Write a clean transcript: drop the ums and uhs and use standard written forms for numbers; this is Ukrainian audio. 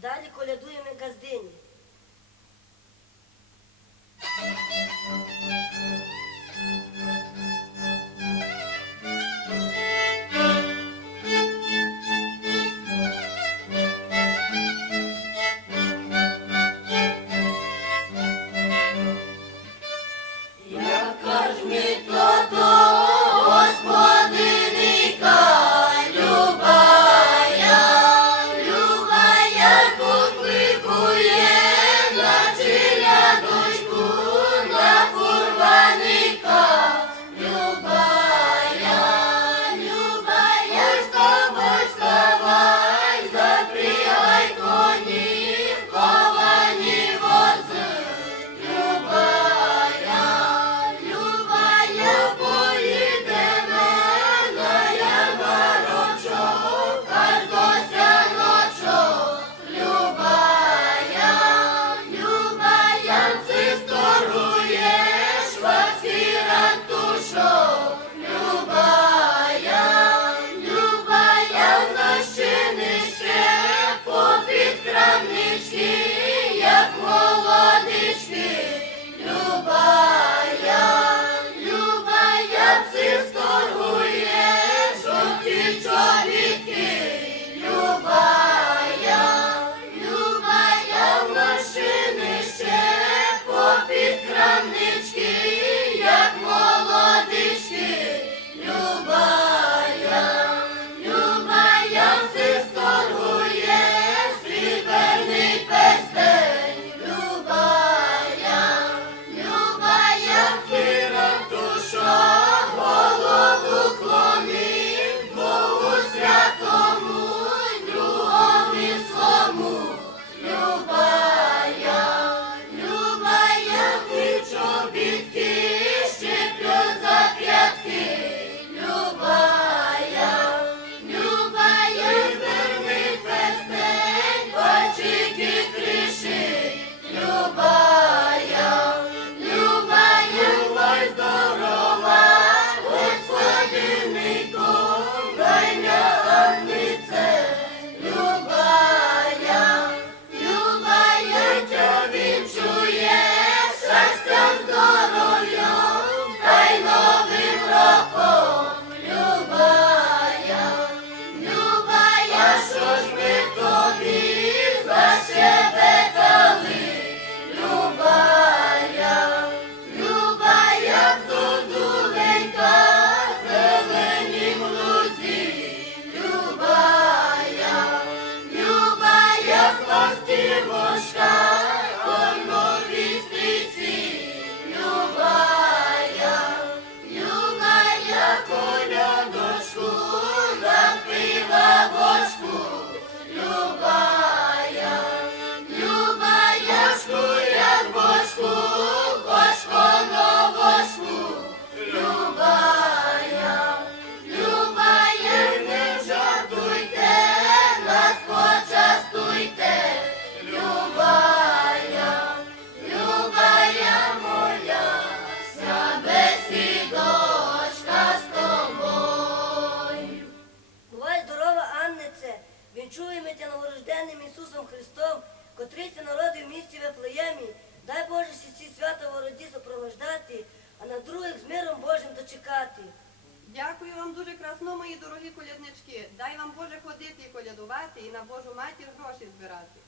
Далі колядуємо газдині. новорожденним Ісусом Христом, котрий се народив в місті Вифлеємі, дай Боже всі ці свята в роді супровождати, а на других з миром Божим дочекати. Дякую вам дуже красно, мої дорогі коляднички. Дай вам Боже ходити і колядувати, і на Божу матір гроші збирати.